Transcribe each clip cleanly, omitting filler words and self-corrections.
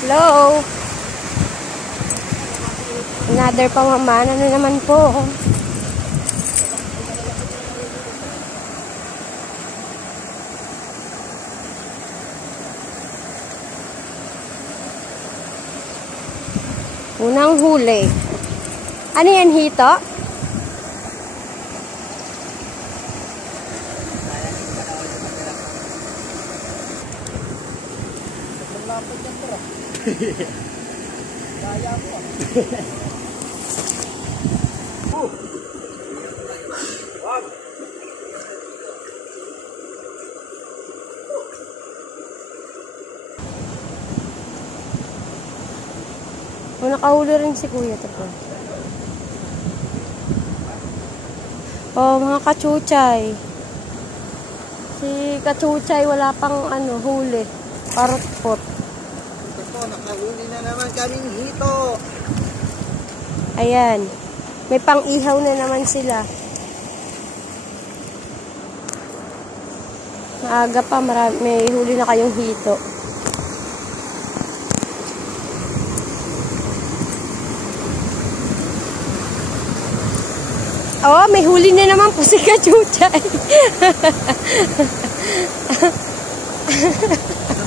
Hello? Another pamamana na naman po. Unang huli. Ano yan, hito? Kaya ko. Nakahuli rin si Kuya ito po. Oh, mga kachuchay. Si kachuchay wala pang huli. Parot-pot. Ito po, nakahuli na naman kaming hito. Ayan. May pang-ihaw na naman sila. Maaga pa, may huli na kayong hito. Oh, may huli na naman po si kachuchay.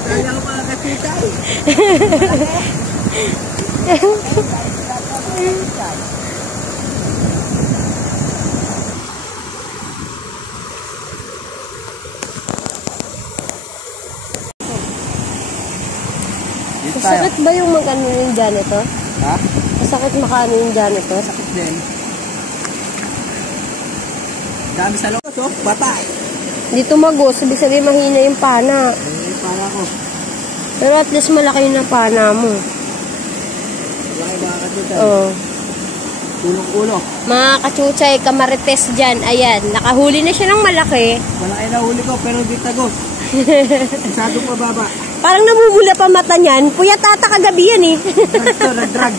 Kaya ko mga kachuchay. Masakit ba yung magano yung dyan ito? Ha? Masakit makano yung dyan ito? Sakit din. Dami sa loob, oh. Bata. Dito magos, sabi mahina yung pana. Para ko. Pero at least malaki na pana mo. Malaki mga kachuchay. Oo. Ulong-ulo. Mga kachuchay, kamarites dyan. Ayan, nakahuli na siya ng malaki. Malaki na huli ko, pero di tagos. Masyadong pababa. Parang namumula pa mata niyan. Puya tata kagabi yan eh. Ito, nag-drag.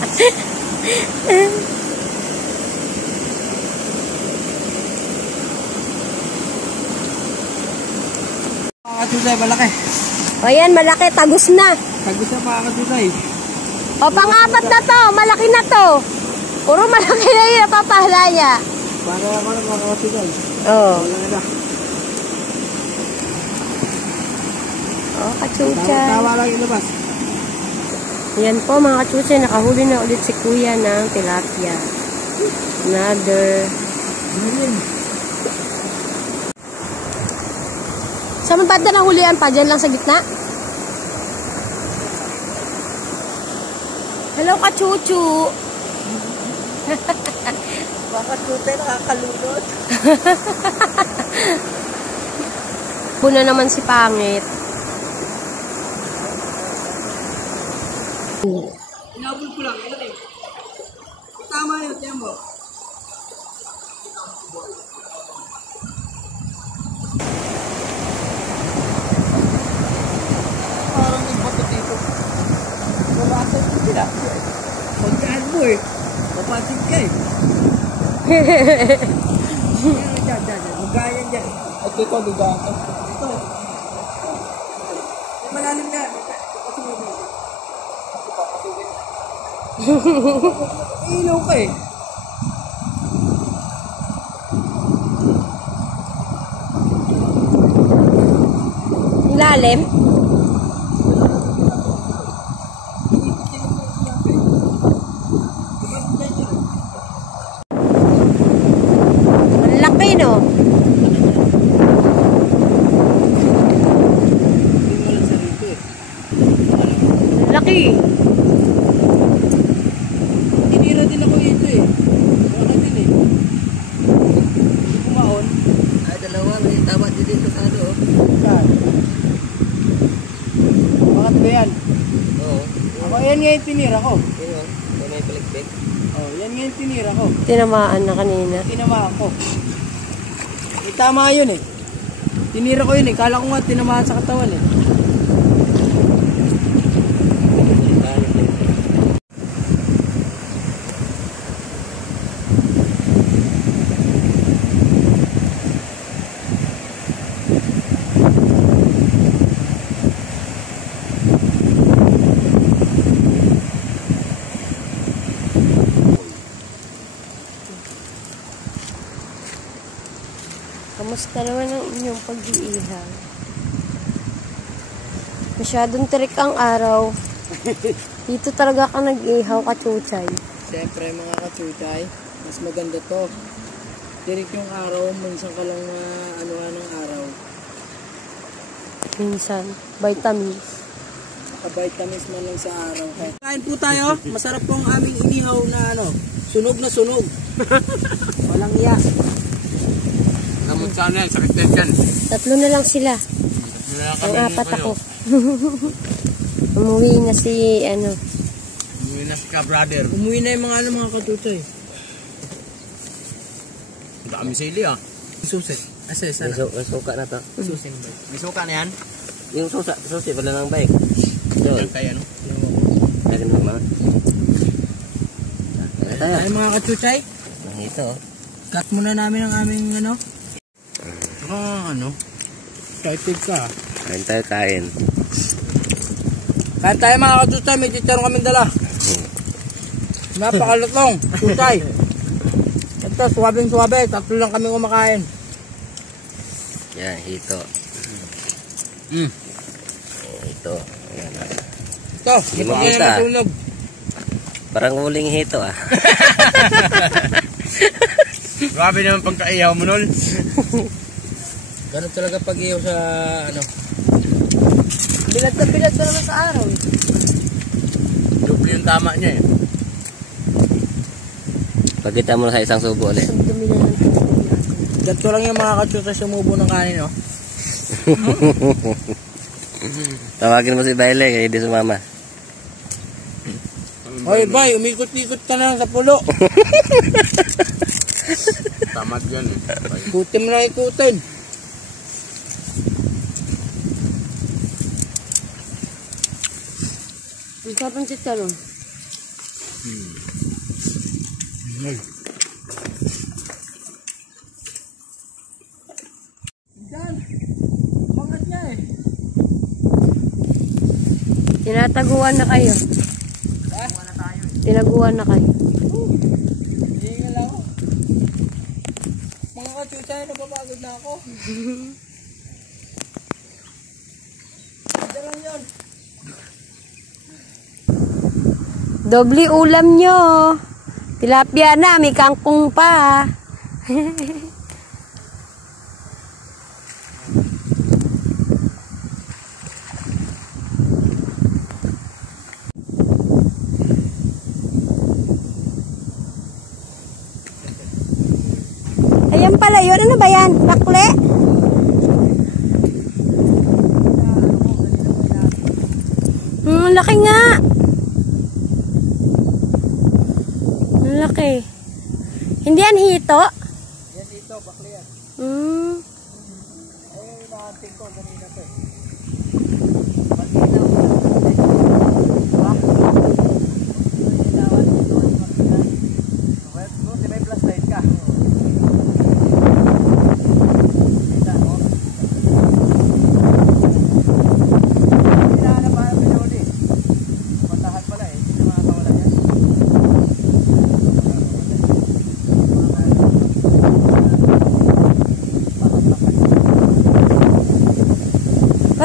Mga kachuchay, malaki. O yan, malaki. Tagus na. Tagos na mga kachuchay. O, pang-apat na to. Malaki na to. Puro malaki na yun. Napapahalaya. Para ako ng mga kachuchay. Oo. Wala na. O, kachuchay. Tawa lang ilabas. Yan po mga kachuchay. Nakahuli na ulit si Kuya ng tilapia. Another. Saan mo banda na hulihan pa? Diyan lang sa gitna? Hello, kachuchu. Mga kachuchay, nakakalunod. Puna naman si Pangit. Inabol ko lang. Ito eh. Tama yun. Tiyan mo. Parang may bato dito. Walasan ko sila. Pagkaan mo eh. Papansin ka eh. Diyan. Magayan dyan. At ito, ligaan ko. Ito. Malalim yan. Kasi mo dito. Ilaw ka eh. Lalim? Ang laki, no? Laki. Tinira din ako ito eh. Wala din eh. Hindi kumaon. Ay, dalawa. May tama din dito sa ano. Saan? Bakit ba yan? Oo. Ako, yan nga yung tinira ko. Yan nga yung palikpik. Oo, yan nga yung tinira ko. Tinamaan na kanina. Tinamaan ko. May tama yun eh. Tinira ko yun eh. Kala ko nga tinamaan sa katawan eh. Kamusta naman ang inyong pag-iihaw? Masyadong tirik ang araw. Dito talaga ka nag-ihaw, kachuchay. Siyempre mga kachuchay, mas maganda to. Tirik yung araw, minsan ka lang anuhan ng araw. Minsan, vitamins. Vitamins man lang sa araw. Kain po tayo. Masarap po ang aming inihaw na sunog na sunog. Walang iya. Gamot sana yan, sakit yan. 3 na lang sila. Ang 4 ako. Umuwi na si Umuwi na si ka-brother. Umuwi na yung mga katutoy. Dami sili Susi. Sana. May suka na to. Susi. May suka na yan? Yung susi pala ng bike. Yan kaya Akin mo mga. Ay mga katutoy. Ito. Cut muna namin ang aming excited ka. Kain tayo kain. Kain tayo mga katutoy. May chicharon kaming dala. Napakalatong. Tutay. Ito, suwabing-suwabe. 3 lang kami kumakain. Yan, hito. Ito. Ayan. Ito, Hindi mo ito kita. matulog. Parang uling hito Grabe naman pagkaihaw mo, Nol. Ganun talaga pag-ihaw sa Bilad na naman sa araw. Doble yung tama niya Pagkita mo na sa isang subo ulit. Ang dumi na ng tubig. Ganito lang yung mga katsuta sumubo ng kanin, Tawagin mo si Baile kaya hindi sumama. Hoy, bay, umikot-ikot ka na sa pulo. Tamad yan Ikutin mo na ikutin. Ang sarap ng chicharon. Diyan. Mangat niya Tinataguan na kayo. Tinaguan na kayo. Hindi nga lang ako. Mga kachuchay, napapagod na ako. Diyan lang yun. Doble ulam nyo. Tilapia na, may kangkong pa. Ayan pala yun. Ano ba yan? Bakle? Laki nga. Laki. Hindi yan hito? Yes, ito, bakli yan. Hmm. Ayun, inahanting ko, ganina to may flashlight ka.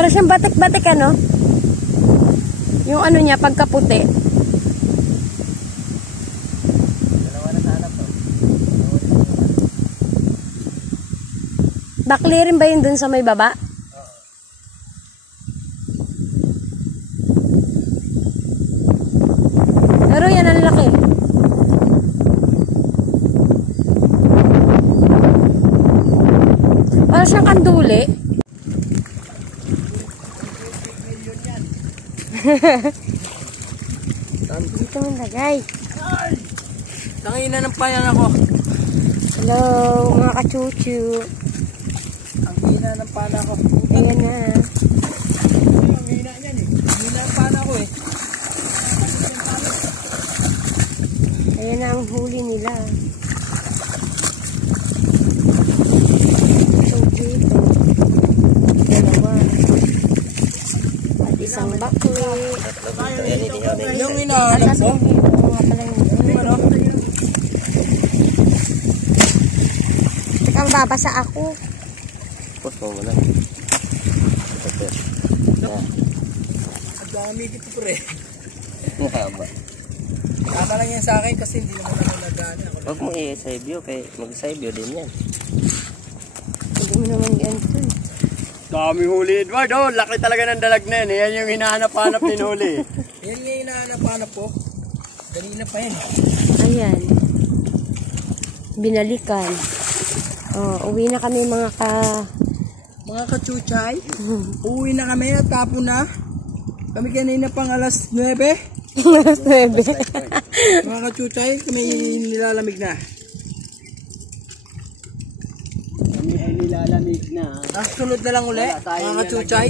Para siyang batik-batik Yung niya, pagkaputi. Dalawa na sa hanap to. Bakli rin ba yun dun sa may baba? Pero yan ang laki. Para siyang kanduli. Dito mo lagay. Tangina ng payang ako. Hello, mga kachuchu. Ang hina ng pana ko. Ayan na. Ang hina niyan Ang hina ng pana ko Ayan na ang huli nila. So, dito. 2. At isang bakli. Yung hinahanap ko. Teka, babasa ako. Post mo muna. Ito, sir. Ang dami dito pre. Ang haba. Tama lang yan sa akin kasi hindi naman ako nagana. Huwag mo i-save view, kay mag-save view din yan. Hindi mo naman yan ito eh. Dami huli, Edward. Oh, laki talaga ng dalag na yan. Yan yung hinahanap-hanap din huli. Yan nga yung hinahanap-hanap po. Kanina pa yan. Ayan. Binalikan. Oh, uwi na kami mga kachuchay. Uwi na kami at tapon na. Kami kanina pang alas 9. Alas 9. Mga kachuchay, kami nilalamig na. Kami ay nilalamig na. Sunod na lang uli, mga kachuchay.